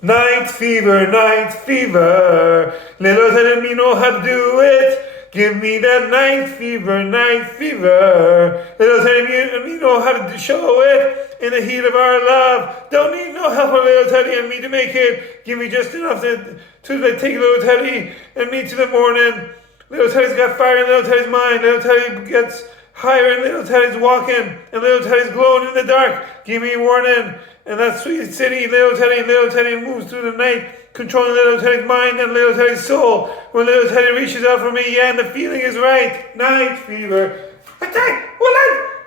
Night fever, night fever. Little let me know how to do it. Give me that night fever, night fever. Little Teddy, me know how to show it in the heat of our love. Don't need no help from little Teddy and me to make it. Give me just enough to take little Teddy and me to the morning. Little Teddy's got fire in little Teddy's mind. Little Teddy gets higher and little Teddy's walking. And little Teddy's glowing in the dark. Give me a warning. And that sweet city, little Teddy moves through the night, controlling little Teddy's mind and little Teddy's soul. When little Teddy reaches out for me, yeah, and the feeling is right. Night fever. Attack!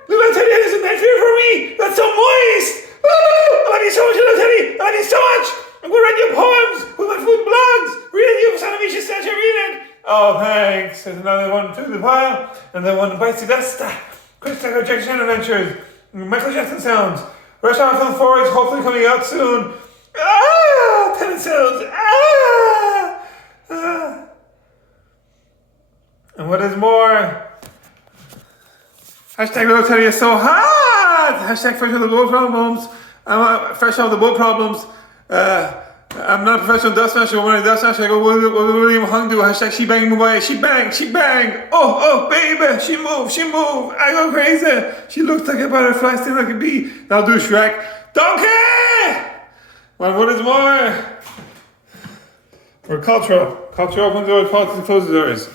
Little Teddy has a night fever for me. That's so moist. I love you so much, little Teddy. I love you so much. I'm going to write you poems with my food blogs. Read you son of a statue reading. Oh, thanks. There's another one to the pile, and then one bites the dust. Chris Tucker Jackson Adventures. Michael Jackson sounds. Restaurant Film 4 is hopefully coming out soon. Tenant sales. And what is more? Hashtag little Teddy is so hot. Hashtag fresh out of the boat problems. I'm fresh out of the boat problems. I'm not a professional dust masher, but when I dust mash, I go, what do William Hung do? Hashtag she bang Mumbai. She bang. Oh, baby, she move. I go crazy. She looks like a butterfly, still like a bee. That'll do Shrek. Donkey! Well, what is more? We're cultural. Culture opens doors, politics closes doors.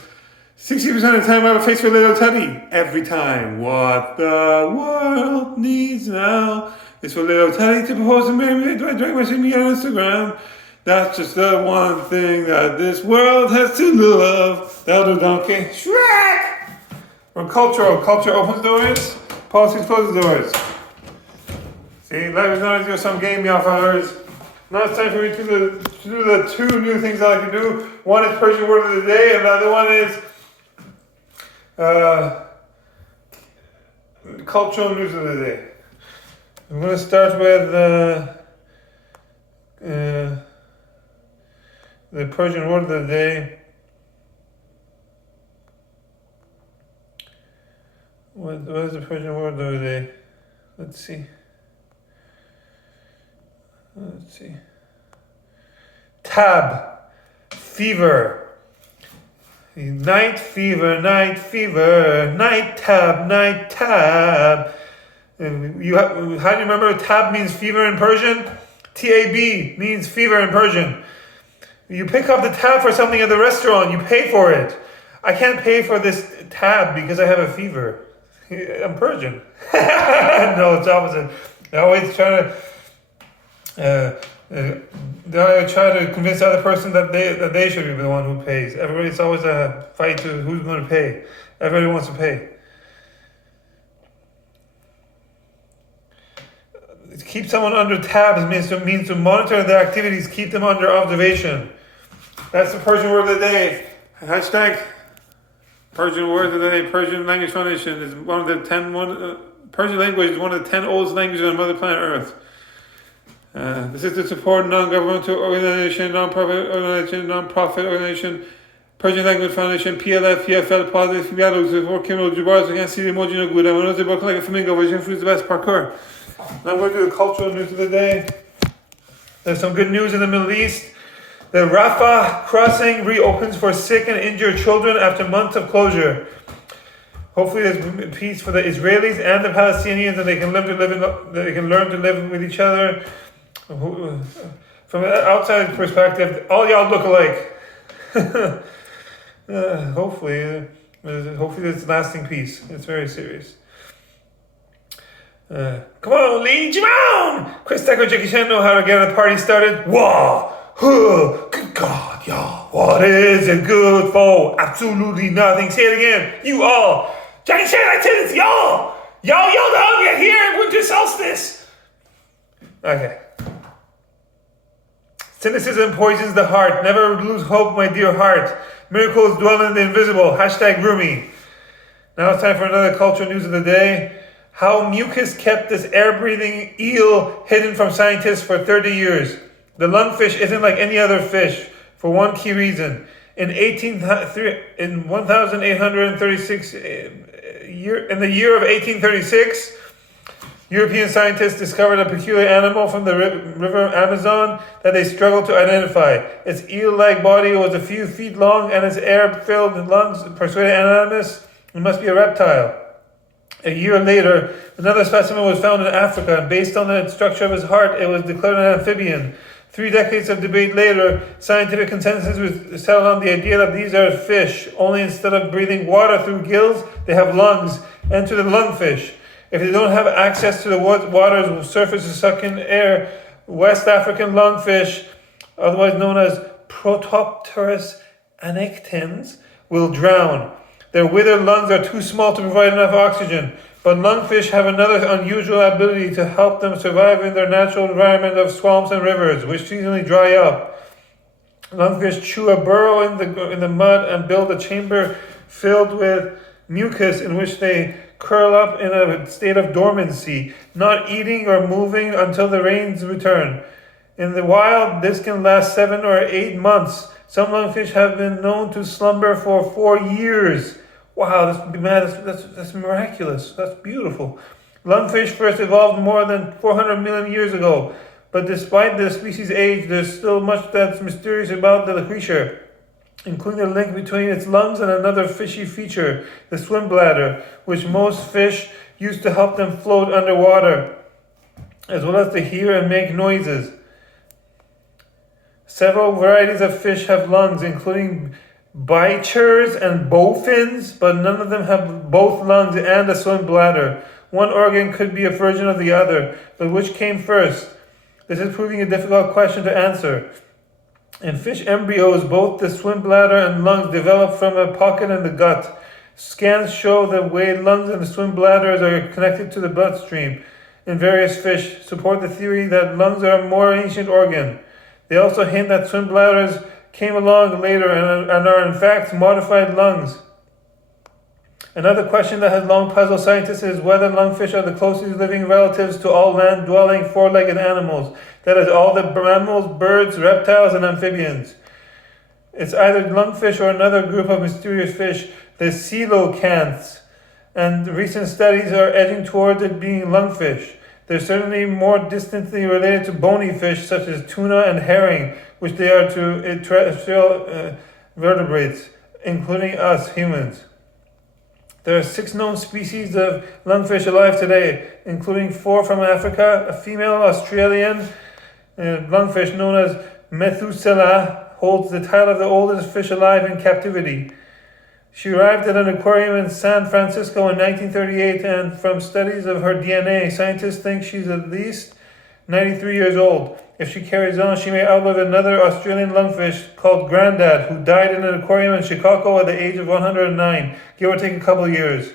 60% of the time I have a face for little Teddy. Every time. What the world needs now is for little Teddy to propose to marry me. Do I drag my me on Instagram? That's just the one thing that this world has to love. That'll do, donkey. Shrek! We're cultural. Culture opens doors, politics closes doors. See, life is not as some game, y'all followers. Now it's time for me to do the two new things I like to do. One is Persian word of the day, and the other one is cultural news of the day. I'm going to start with the Persian word of the day. What is the Persian word of the day? Let's see. Tab. Fever. Night fever. Night tab. How do you remember tab means fever in Persian? T-A-B means fever in Persian. You pick up the tab for something at the restaurant, you pay for it. I can't pay for this tab because I have a fever. I'm Persian. No, it's opposite. I always try to convince the other person that they should be the one who pays. It's always a fight to who's going to pay. Everybody wants to pay. Keep someone under tabs means to monitor their activities, keep them under observation. That's the Persian word of the day. Hashtag Persian word of the day. Persian Language Foundation is one of the 10. Persian language is one of the 10 oldest languages on Mother Planet Earth. This is to support non-governmental organization, non-profit organization, Persian Language Foundation, PLF, PFL, Positive, Fialos, for Kimbo, Jubars, against City, Emoji, no good. I'm going to look like a flamingo, which is the best parkour. Now I'm going to do the cultural news of the day. There's some good news in the Middle East. The Rafah crossing reopens for sick and injured children after months of closure. Hopefully there's peace for the Israelis and the Palestinians, and they can learn to live with each other. From an outside perspective, all y'all look alike. Hopefully there's lasting peace. It's very serious. Come on, Lee, come on! Chris Tucker, Jackie Chan know how to get a party started. Whoa! Good God, y'all. What is it good for? Absolutely nothing. Say it again. You all. Jackie Chan, I said it's y'all. Y'all don't get here. Winter solstice. Okay. Cynicism poisons the heart. Never lose hope, my dear heart. Miracles dwell in the invisible. Hashtag Rumi. Now it's time for another cultural news of the day. How mucus kept this air-breathing eel hidden from scientists for 30 years. The lungfish isn't like any other fish for one key reason. In 1836, in the year of 1836, European scientists discovered a peculiar animal from the river Amazon that they struggled to identify. Its eel-like body was a few feet long, and its air-filled lungs persuaded anatomists it must be a reptile. A year later, another specimen was found in Africa, and based on the structure of his heart, it was declared an amphibian. 3 decades of debate later, scientific consensus was settled on the idea that these are fish, only instead of breathing water through gills, they have lungs. Enter the lungfish. If they don't have access to the water's surface to suck in air, West African lungfish, otherwise known as Protopterus annectens, will drown. Their withered lungs are too small to provide enough oxygen, but lungfish have another unusual ability to help them survive in their natural environment of swamps and rivers, which seasonally dry up. Lungfish chew a burrow in the mud and build a chamber filled with mucus in which they curl up in a state of dormancy, not eating or moving until the rains return. In the wild, this can last 7 or 8 months. Some lungfish have been known to slumber for 4 years. Wow, that's miraculous. That's beautiful. Lungfish first evolved more than 400 million years ago, but despite the species' age, there's still much that's mysterious about the creature, including the link between its lungs and another fishy feature, the swim bladder, which most fish use to help them float underwater, as well as to hear and make noises. Several varieties of fish have lungs, including bichurs and bowfins, but none of them have both lungs and a swim bladder. One organ could be a version of the other, but which came first? This is proving a difficult question to answer. In fish embryos, both the swim bladder and lungs develop from a pocket in the gut. Scans show the way lungs and the swim bladders are connected to the bloodstream in various fish support the theory that lungs are a more ancient organ. They also hint that swim bladders came along later and are in fact modified lungs. Another question that has long puzzled scientists is whether lungfish are the closest living relatives to all land-dwelling four-legged animals, that is, all the mammals, birds, reptiles, and amphibians. It's either lungfish or another group of mysterious fish, the coelacanths, and recent studies are edging towards it being lungfish. They're certainly more distantly related to bony fish such as tuna and herring, which they are to terrestrial vertebrates, including us humans. There are 6 known species of lungfish alive today, including 4 from Africa. A female Australian lungfish known as Methuselah holds the title of the oldest fish alive in captivity. She arrived at an aquarium in San Francisco in 1938, and from studies of her DNA, scientists think she's at least 93 years old. If she carries on, she may outlive another Australian lungfish called Grandad, who died in an aquarium in Chicago at the age of 109, give or take a couple of years.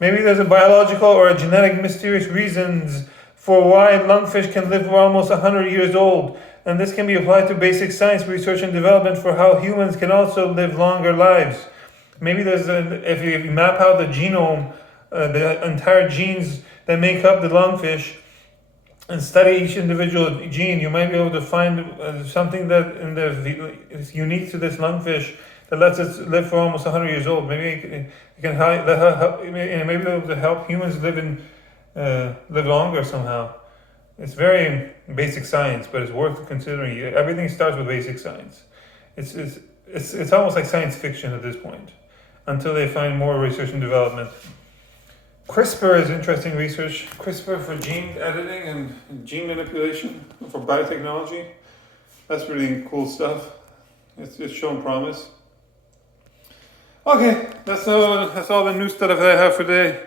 Maybe there's a biological or a genetic mysterious reasons for why lungfish can live for almost 100 years old, and this can be applied to basic science research and development for how humans can also live longer lives. Maybe if you map out the genome, the entire genes that make up the lungfish, and study each individual gene, you might be able to find something that is unique to this lungfish that lets it live for almost 100 years old. Maybe it can help, maybe be able to help humans live longer somehow. It's very basic science, but it's worth considering. Everything starts with basic science. It's almost like science fiction at this point, until they find more research and development. CRISPR is interesting research. CRISPR for gene editing and gene manipulation for biotechnology. That's really cool stuff. It's shown promise. Okay, that's all the new stuff that I have for today.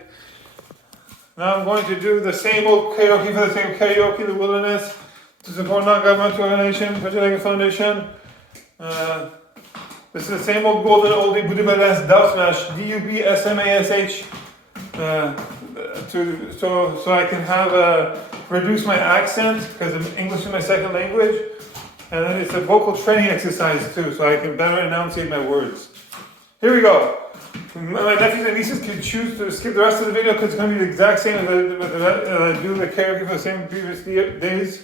Now I'm going to do the same old karaoke for the same karaoke, the wilderness, to support non-governmental organization, Vigilante Foundation. This is the same old golden oldie booty badass dub smash, DUBSMASH. So I can have reduce my accent because English is my second language, and then it's a vocal training exercise too, so I can better enunciate my words. Here we go. My nephews and nieces can choose to skip the rest of the video because it's going to be the exact same as I do the karaoke for the same previous days.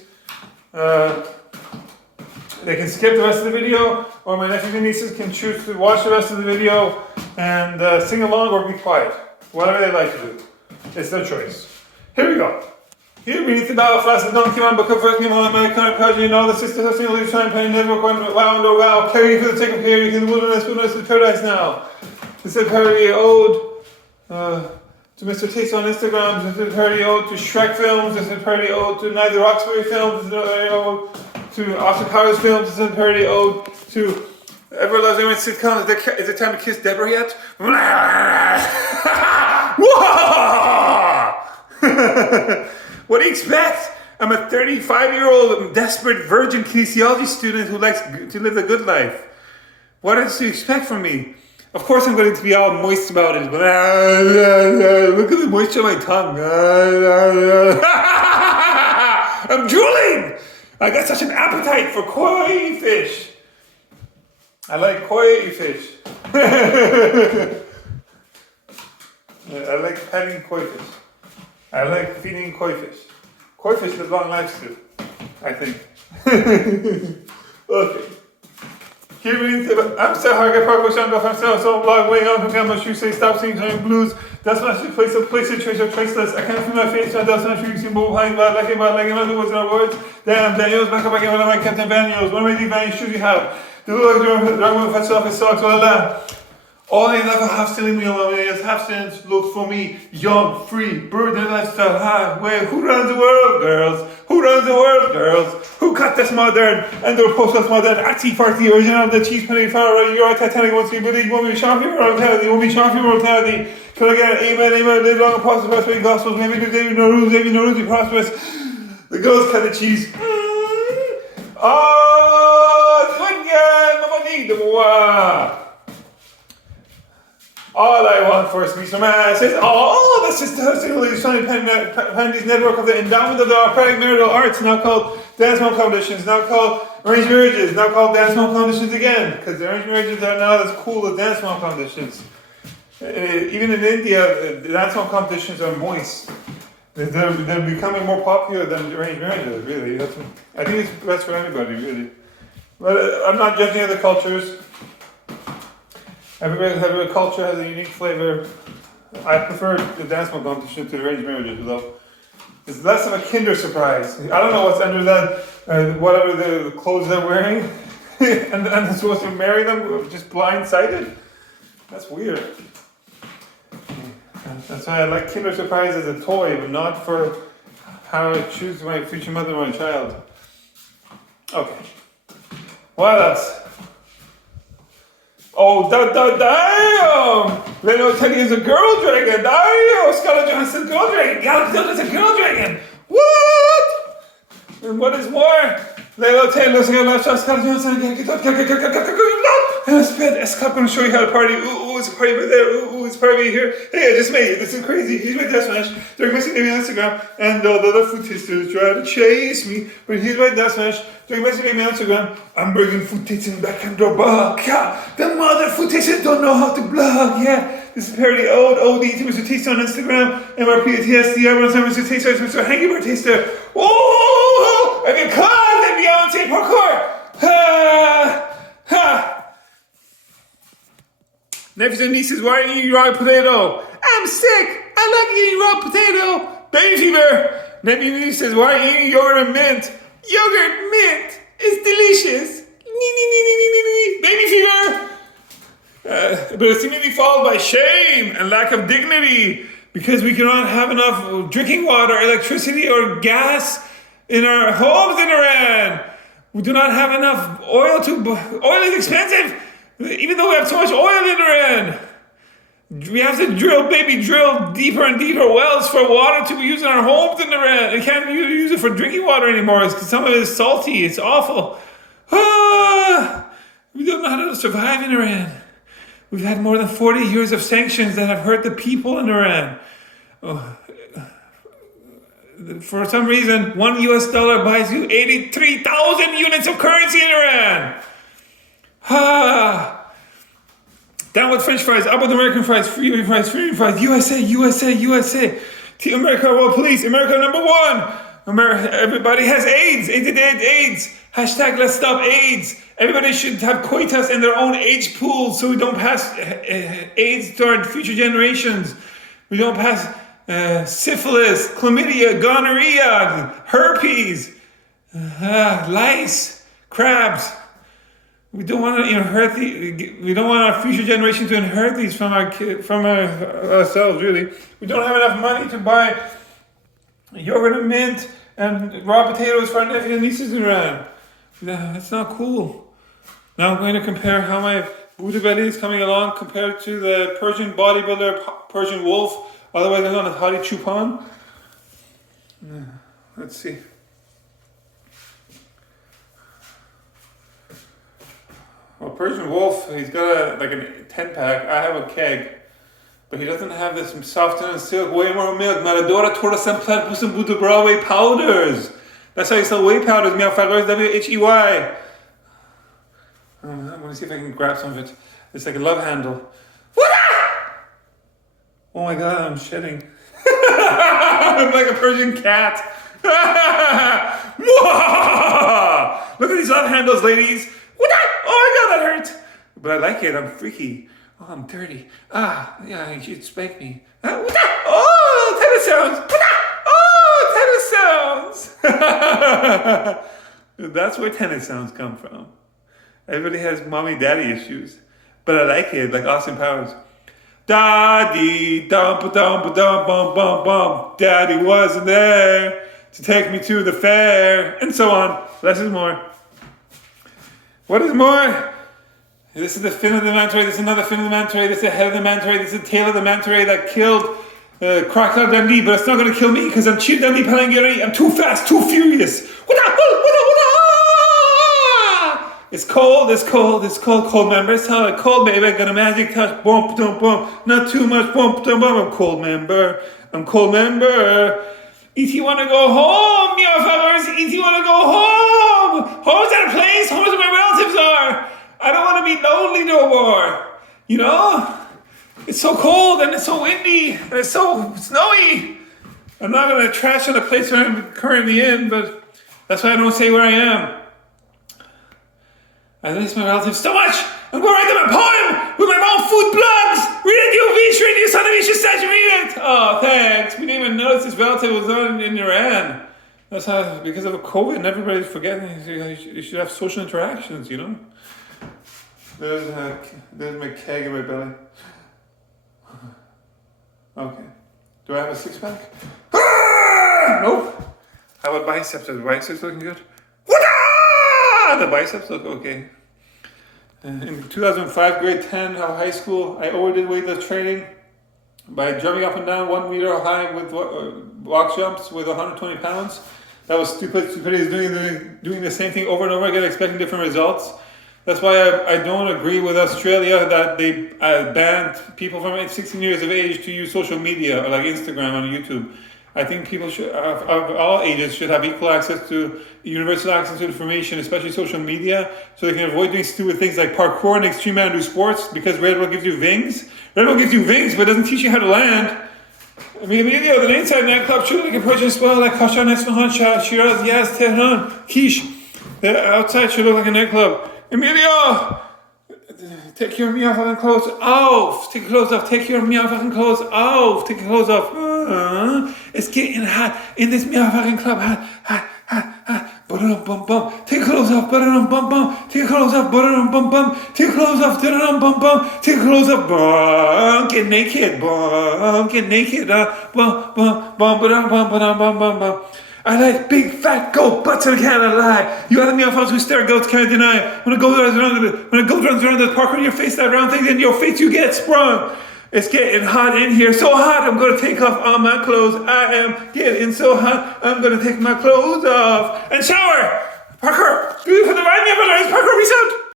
They can skip the rest of the video, or my nephews and nieces can choose to watch the rest of the video and sing along or be quiet. Whatever they like to do. It's their choice. Here we go. Here beneath the battle flask, the donkey man, book of first name on my kind of project, and all the sisters of single leaf trying playing network one wow under wow. Carry for the sake of carry in the wilderness of paradise now. This is a parody ode to Mr. Taste on Instagram. This is a parody ode to Shrek films. This is a parody ode to Neither Roxbury films. This is a parody ode to Austin Powers films. This is a parody ode to Everyone Loves Raymond sitcoms. Is it time to kiss Deborah yet? What do you expect? I'm a 35-year-old desperate virgin kinesiology student who likes to live the good life. What else do you expect from me? Of course I'm going to be all moist about it. But look at the moisture on my tongue. I'm drooling! I got such an appetite for koi fish. I like koi fish. I like petting koi fish. I like feeding koi fish. Koi fish live long lives too, I think. Okay. I'm so hard, I park with Shango, I'm so blog, way on, from my shoes say stop singing giant blues. That's my place of trace or traceless. I can't feel my face, so that's not true. You see, move behind, like another words in our words. Damn, Daniels, back up again, one of my Captain Daniels. One of my shoes you have. The look, the fetch off his socks, all that. All I never have still in me, half since look for me, young, free, burden lifestyle high. Wait, who runs the world, girls? Who runs the world, girls? Who cut this modern and their post modern acty party original of the cheese penny fire? You're a Titanic once you believe, won't be shopping mortality, won't be shopping mortality. Can I get an amen, live long and prosperous, prosperous, gospels, maybe do David no rules, prosperous. The girls cut the cheese. All I want for a speech from us is all the sisters in the Sunny Pandy's network of the endowment of the operatic marital arts, now called dance hall competitions, now called arranged marriages, now called dance hall competitions again, because the arranged marriages are not as cool as dance hall competitions. Even in India, the dance hall competitions are moist. They're becoming more popular than arranged marriages, really. I think it's best for everybody, really. But I'm not judging other cultures. Every culture has a unique flavor. I prefer the dance hall competition to arranged marriages, though. It's less of a Kinder surprise. I don't know what's under that, whatever the clothes they're wearing, and they're supposed to marry them just blindsided. That's weird. That's why I like Kinder Surprise as a toy, but not for how I choose my future mother or my child. Okay. What else? Oh, damn! Little Teddy is a girl dragon. Damn! Scarlett Johansson's girl dragon. Gal Gadot is a girl dragon. What? And what is more? Little Teddy looks like a left shot. Scarlett Johansson. And I'm going to show you how to party. Ooh, it's a party right there. Ooh, it's a party here. Hey, I just made it. This is crazy. Here's my death smash. They're messaging me on Instagram. And the other food tasters try to chase me. But here's my death smash. They're messaging me on Instagram. I'm bringing food tasting back in the book. Yeah. The mother food tasters don't know how to blog. Yeah. This is parody ode to Mr. Taster on Instagram. MRP@TSD. Everyone's Mr. Taster. It's Mr. Hanky Bar Taster. Oh! I get caught in Beyonce parkour. Ha! Ha! Nephews and nieces, why are you eating raw potato? I'm sick. I like eating raw potato. Baby fever. Nephews and nieces, why are you eating yogurt and mint? Yogurt, mint. It's delicious. Baby fever. But it's seemingly followed by shame and lack of dignity because we cannot have enough drinking water, electricity, or gas in our homes in Iran. We do not have enough oil oil is expensive. Even though we have so much oil in Iran, we have to drill deeper and deeper wells for water to be used in our homes in Iran. We can't use it for drinking water anymore because some of it is salty. It's awful. We don't know how to survive in Iran. We've had more than 40 years of sanctions that have hurt the people in Iran. For some reason, $1 buys you 83,000 units of currency in Iran. Down with French fries, up with American fries, freedom fries, USA. America World Police, America #1. Everybody has AIDS. AIDS. Hashtag let's stop AIDS. Everybody should have coitus in their own age pool so we don't pass AIDS to our future generations. We don't pass syphilis, chlamydia, gonorrhea, herpes, lice, crabs. We don't want to inherit we don't want our future generation to inherit these from ourselves. Really, we don't have enough money to buy yogurt and mint and raw potatoes for our nephews and nieces in Iran. That's not cool. Now I'm going to compare how my Buddha belly is coming along compared to the Persian bodybuilder, Persian wolf, otherwise known as Hadi Chupan. Let's see. Well, Persian wolf, he's got a 10-pack. I have a keg. But he doesn't have this soft and silk, way more milk. Maradora Torasem Platypus Buddha Broadway powders. That's how you sell whey powders. Meow Fagors, W-H-E-Y. I'm going to see if I can grab some of it. It's like a love handle. Oh my god, I'm shedding. I'm like a Persian cat. Look at these love handles, ladies. Oh my god, that hurt. But I like it. I'm freaky. Oh, I'm dirty. Yeah, you should spank me. Oh, tennis sounds. Oh, tennis sounds. That's where tennis sounds come from. Everybody has mommy daddy issues. But I like it, like Austin Powers. Daddy, dump, dump, dump, bum, bum, bum. Daddy wasn't there to take me to the fair. And so on. Less is more. What is more? This is the fin of the manta ray, this is another fin of the manta ray, this is the head of the manta ray, this is the tail of the manta ray that killed Crocodile Dundee, but it's not going to kill me because I'm Cheetah Dundee Palangiri. I'm too fast, too furious. It's cold, cold members. Tell it, cold baby, I got a magic touch, bump, dum, bump, not too much, bump, dum, bump. I'm cold member. E.T. wanna go home, meow fellas. E.T. wanna go home. Home's at a place, home's where my relatives are. I don't want to be lonely no more. You know? It's so cold and it's so windy and it's so snowy. I'm not going to trash on the place where I'm currently in, but that's why I don't say where I am. I miss my relatives so much. I'm going to write them a poem with my mouth food plugs. Read it, you Vish, read you son of Vish, read it. Oh, thanks. We didn't even notice this relative was on in Iran. That's how, because of COVID, everybody's forgetting. You should have social interactions, you know? There's my keg in my belly. Okay. Do I have a six-pack? Nope. How about biceps? Are the biceps looking good? The biceps look okay. In 2005, grade 10 of high school, I overdid weightless training by jumping up and down 1 meter high with box jumps with 120 pounds. That was stupid. Stupidity is doing the same thing over and over again, expecting different results. That's why I don't agree with Australia that they banned people from 16 years of age to use social media like Instagram and YouTube. I think people should, of all ages, should have equal access to universal access to information, especially social media, so they can avoid doing stupid things like parkour and extreme outdoor sports because Red Bull gives you wings. Red Bull gives you wings, but doesn't teach you how to land. I mean, the inside nightclub should like a Persian spell like Kashan, Esfahan, Shiraz, Yaz, Tehran, Kish. The outside should look like a nightclub. Emilio! Take your meow fucking clothes off. Take your clothes off. Take your meow fucking clothes off. Take your clothes off. It's getting hot in this meow fucking club. Hot. Bum bum. Take your clothes off. Bum bum. Take your clothes off. Bum bum. Take your clothes off. Bum bum. Take your clothes off. Bum. Get naked. Bum. Get naked. Bum. I like big fat goat butts and I cannot lie. You other meow who stare goats can't deny. When a goat runs around the park on your face, that round thing in your face, you get sprung. It's getting hot in here, so hot I'm going to take off all my clothes. I am getting so hot, I'm going to take my clothes off and shower. Parker, do it for the ride, Parker, peace out.